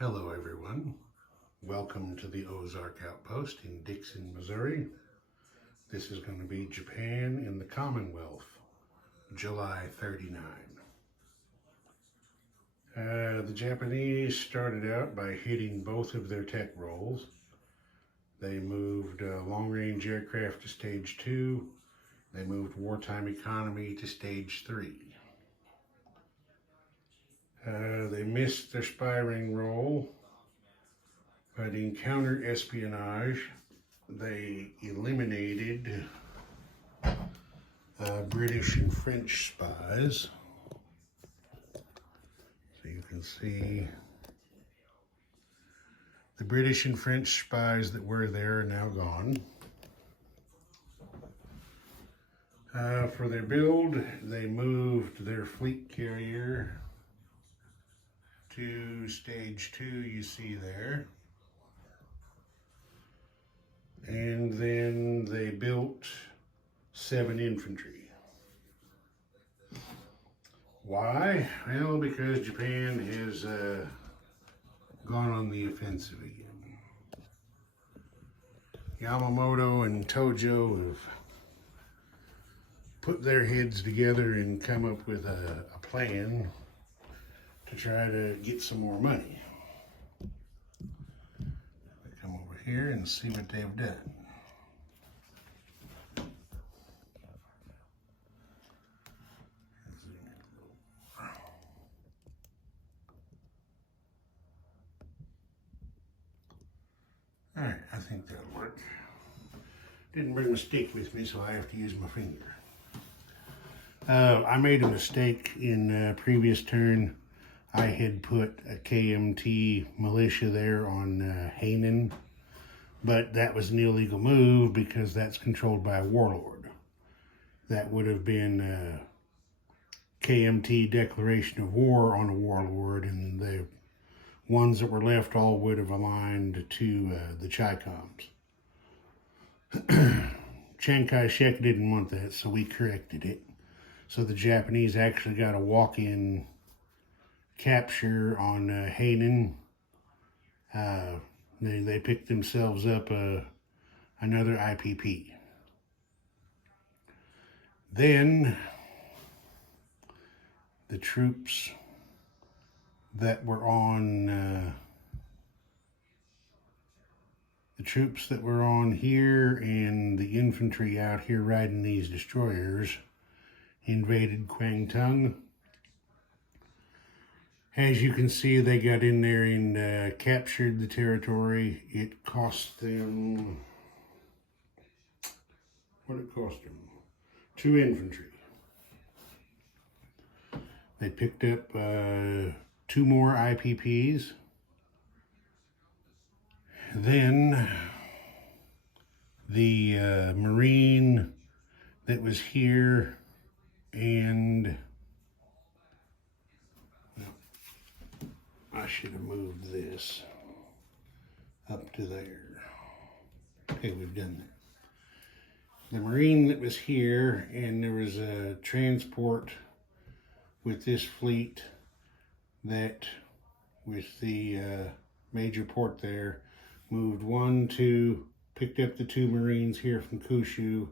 Hello everyone, welcome to the Ozark Outpost in Dixon, Missouri. This is going to be Japan in the Commonwealth, July 39. The Japanese started out by hitting both of their tech roles. They moved long-range aircraft to stage 2. They moved wartime economy to stage 3. They missed their spy ring role, but in counter-espionage, they eliminated British and French spies. So you can see the British and French spies that were there are now gone. For their build, they moved their fleet carrier to stage 2, you see there. And then they built 7 infantry. Why? Well, because Japan has gone on the offensive again. Yamamoto and Tojo have put their heads together and come up with a plan to try to get some more money. Come over here and see what they've done. Alright, I think that'll work. Didn't bring a stick with me, so I have to use my finger. I made a mistake in a previous turn. I had put a KMT militia there on Hainan, but that was an illegal move because that's controlled by a warlord. That would have been a KMT declaration of war on a warlord, and the ones that were left all would have aligned to the Chi-Coms. Chiang Kai-shek didn't want that, so we corrected it. So the Japanese actually got a walk-in capture on Hainan. They picked themselves up another IPP. Then the troops that were on here and the infantry out here riding these destroyers invaded Kwangtung. As you can see, they got in there and captured the territory. It cost them, what did it cost them? 2 infantry. They picked up 2 more IPPs. Then the Marine that was here and I should have moved this up to there. Okay, we've done that. The Marine that was here, and there was a transport with this fleet that, with the major port there, moved 1, 2, picked up the 2 Marines here from Kyushu,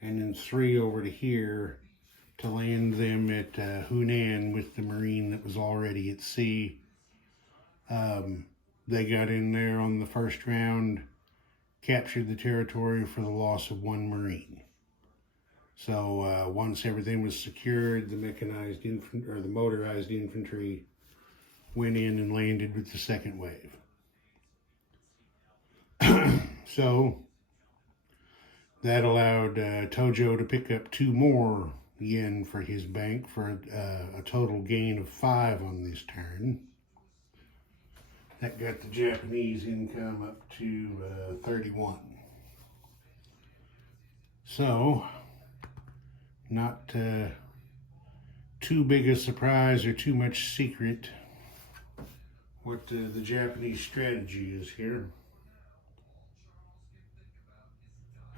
and then 3 over to here to land them at Hunan with the Marine that was already at sea. They got in there on the first round, captured the territory for the loss of 1 Marine. So once everything was secured, the mechanized infantry or the motorized infantry went in and landed with the second wave. So that allowed Tojo to pick up 2 more yen for his bank for a total gain of 5 on this turn. That got the Japanese income up to 31. So, not too big a surprise or too much secret what the Japanese strategy is here.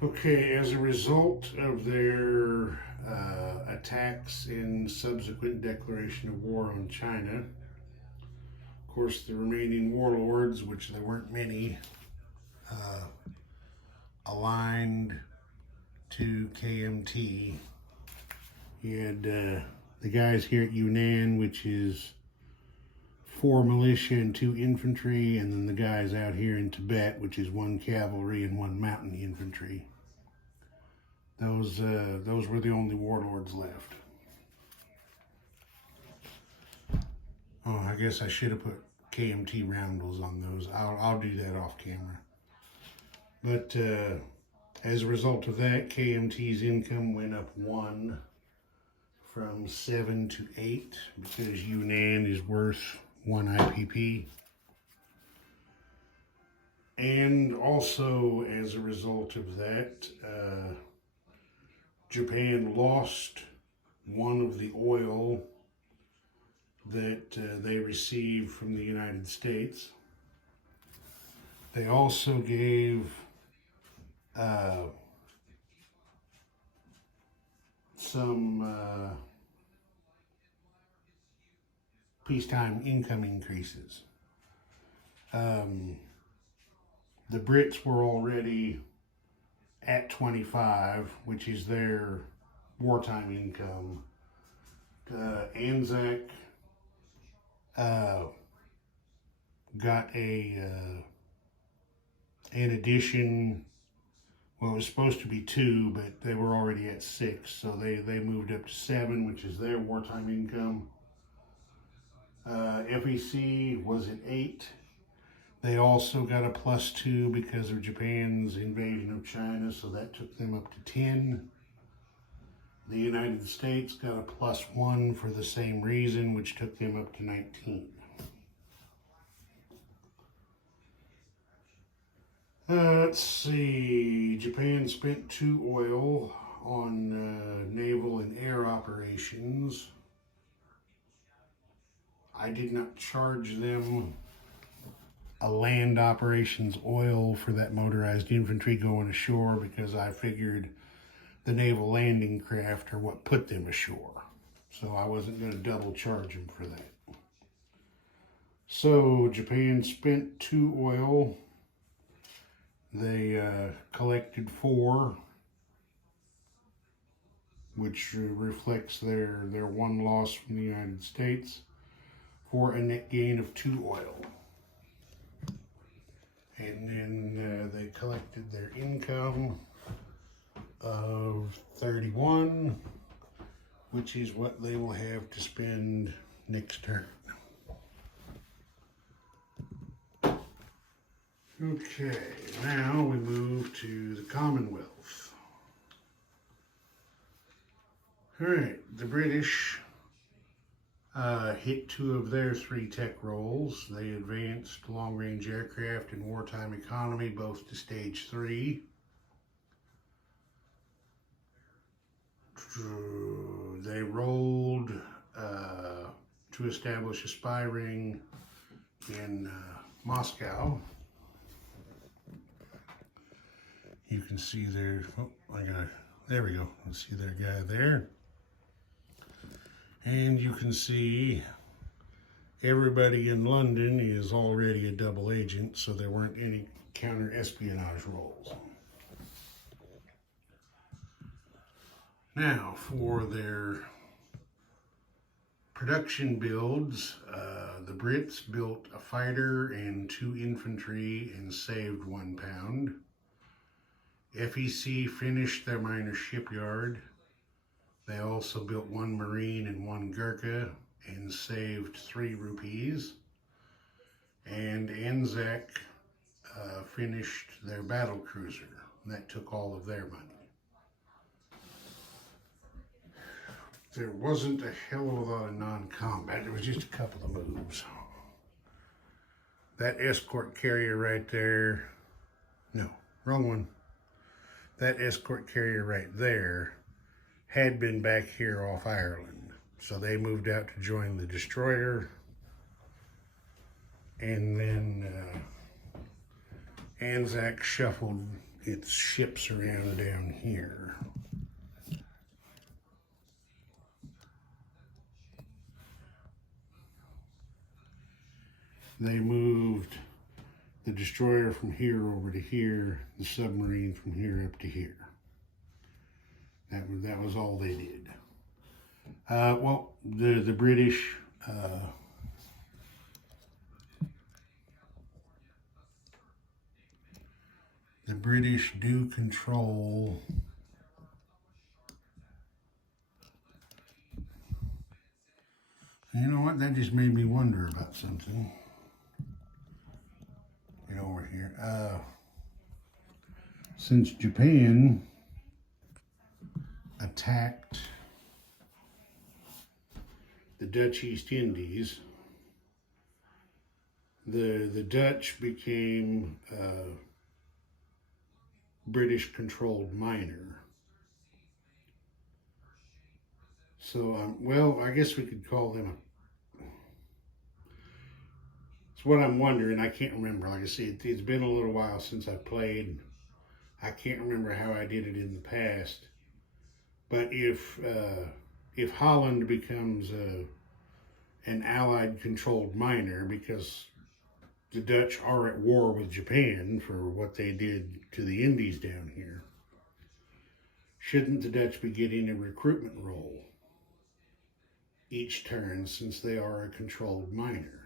Okay, as a result of their attacks and subsequent declaration of war on China, Of course, the remaining warlords, which there weren't many, aligned to KMT. You had the guys here at Yunnan, which is 4 militia and 2 infantry, and then the guys out here in Tibet, which is 1 cavalry and 1 mountain infantry. Those were the only warlords left. Oh, I guess I should have put KMT roundels on those. I'll do that off camera. But as a result of that, KMT's income went up 1 from 7 to 8 because Yunnan is worth 1 IPP. And also as a result of that, Japan lost 1 of the oil that they received from the United States. They also gave some peacetime income increases. The Brits were already at 25, which is their wartime income. Anzac got an addition. Well, it was supposed to be 2, but they were already at 6, so they moved up to 7, which is their wartime income. FEC was at 8. They also got a +2 because of Japan's invasion of China, so that took them up to 10. The United States got a +1 for the same reason, which took them up to 19. Let's see, Japan spent 2 oil on naval and air operations. I did not charge them a land operations oil for that motorized infantry going ashore because I figured the naval landing craft are what put them ashore. So I wasn't going to double charge them for that. So Japan spent 2 oil. They collected 4, which reflects their 1 loss from the United States, for a net gain of 2 oil. And then they collected their income of 31, which is what they will have to spend next turn. Okay, now we move to the Commonwealth. All right, the British hit 2 of their 3 tech roles. They advanced long-range aircraft and wartime economy, both to stage 3. They rolled to establish a spy ring in Moscow. You can see there, there we go. Let's see their guy there. And you can see everybody in London is already a double agent, so there weren't any counter-espionage roles. Now, for their production builds, the Brits built a fighter and 2 infantry and saved 1 pound. FEC finished their minor shipyard. They also built 1 Marine and 1 Gurkha and saved 3 rupees. And Anzac finished their battle cruiser. That took all of their money. There wasn't a hell of a lot of non-combat. There was just a couple of moves. That escort carrier right there. No, wrong one. That escort carrier right there had been back here off Ireland. So they moved out to join the destroyer. And then Anzac shuffled its ships around down here. they moved the destroyer from here over to here, the submarine from here up to here. That was all they did. Well, the British do control you know what, that just made me wonder about something. Get over here. Since Japan attacked the Dutch East Indies, the Dutch became British-controlled minor. So, well, I guess we could call them it's what I'm wondering. I can't remember. Like I said, it's been a little while since I played. I can't remember how I did it in the past. But if Holland becomes an Allied-controlled minor, because the Dutch are at war with Japan for what they did to the Indies down here, shouldn't the Dutch be getting a recruitment role each turn since they are a controlled minor?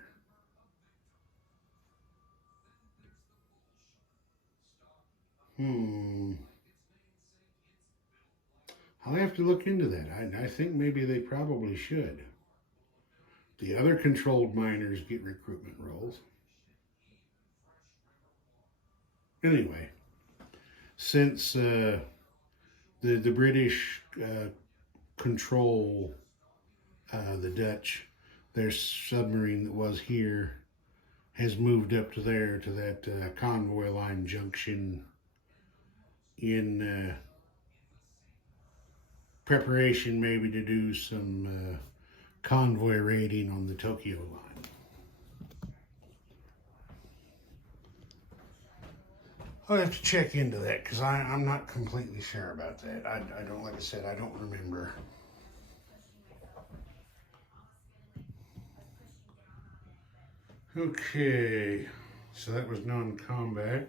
I'll have to look into that. I think maybe they probably should. The other controlled minors get recruitment roles. Anyway, since the British control the Dutch, their submarine that was here has moved up to there, to that convoy line junction in preparation maybe to do some convoy raiding on the Tokyo line. I'll have to check into that because I'm not completely sure about that. I don't, like I said, I don't remember. Okay, so that was non-combat.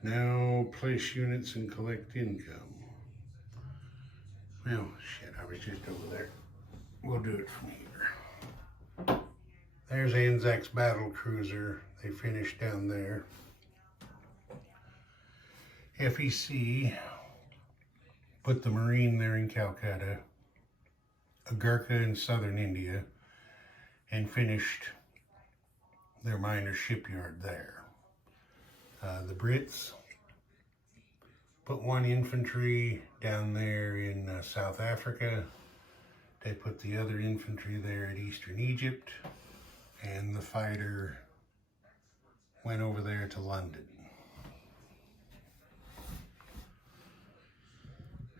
Now place units and collect income. Well, shit, I was just over there. We'll do it from here. There's Anzac's battle cruiser. They finished down there. FEC put the Marine there in Calcutta, a Gurkha in southern India, and finished their minor shipyard there. The Brits put one infantry down there in South Africa. They put the other infantry there at Eastern Egypt, and the fighter went over there to London.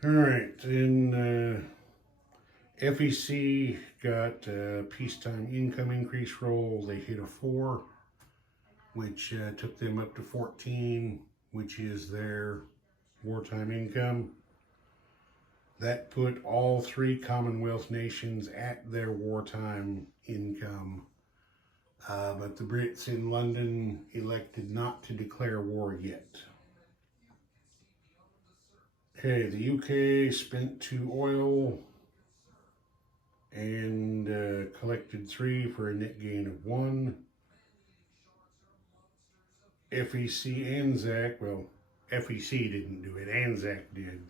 All right, then FEC got peacetime income increase roll. They hit a 4, which took them up to 14, which is their wartime income. That put all 3 Commonwealth nations at their wartime income. But the Brits in London elected not to declare war yet. Okay, the UK spent 2 oil and collected 3 for a net gain of 1. FEC Anzac, well, FEC didn't do it, Anzac did.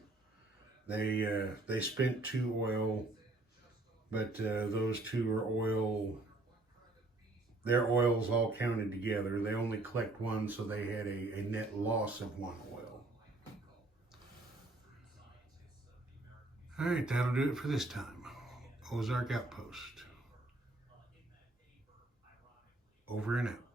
They spent 2 oil, but those 2 are oil. Their oils all counted together. They only collect 1, so they had a net loss of 1 oil. All right, that'll do it for this time. Ozark Outpost. Over and out.